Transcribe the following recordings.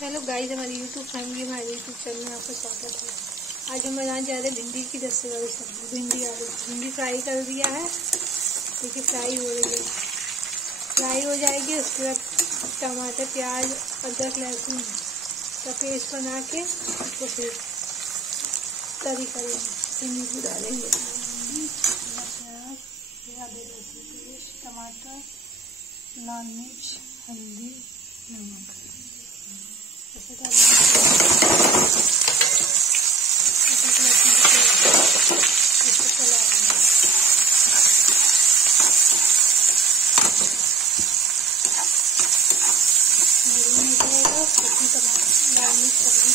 Hello guys, हमारी YouTube family, हमारे YouTube channel में आपका स्वागत है। आज हम बनाने जा रहे हैं भिंडी की रस्से वाली सब्जी। भिंडी आलू, भिंडी फ्राई कर दिया है, देखिए फ्राई हो रही है। फ्राई हो जाएगी उसके बाद टमाटर, प्याज, अदरक, लहसुन का पेस्ट बना के उसको फिर तरी करेंगे, फिर नींबू डालेंगे। प्याज, अदरक, लहसुन पेस्ट, टमाटर, लाल मिर्च, हल्दी, नमक ऐसे डालेंगे। इसको चलाएंगे। मरीन हो जाएगा, उसमें टमाटर, लाल मिर्च, हल्दी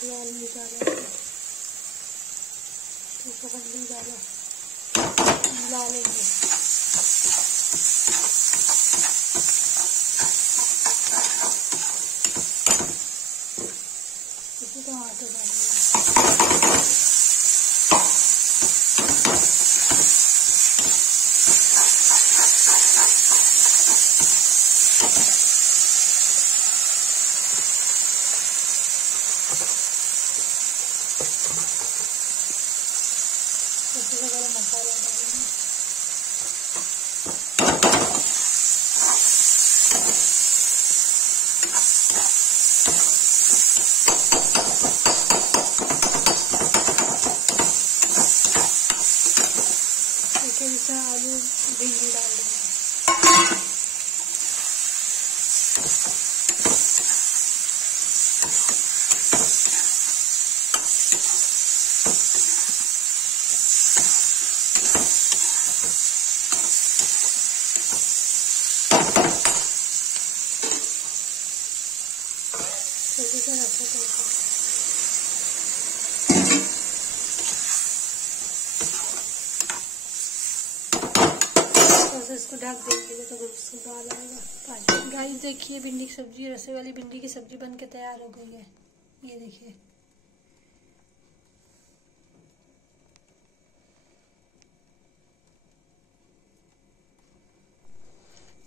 लाल मिर्च डाला, तो हल्दी डाला, डालेंगे। इसी टमाटर डालेंगे। गरम मसाला डालेंगे। देखिए इसमें आलू, भिंडी डाल देंगे। इसी तरह से करते हैं। तो इसको ढक देंगे तो उसको दाल आएगा। गाइस देखिए, भिंडी की सब्जी, रसे वाली भिंडी की सब्जी बनके तैयार हो गई है। ये देखिए,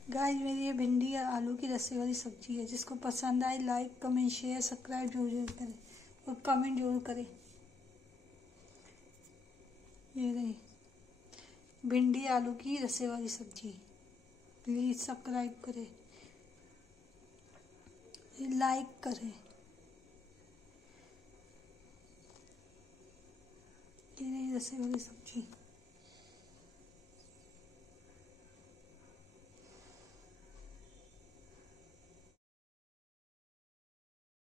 गाइस मेरी ये भिंडी और आलू की रस्से वाली सब्जी है। जिसको पसंद आए लाइक, कमेंट, शेयर, सब्सक्राइब जरूर करें और कमेंट जरूर करें। ये रही भिंडी आलू की रस्से वाली सब्जी। प्लीज़ सब्सक्राइब करें, लाइक करें। ये रही रस्से वाली सब्जी।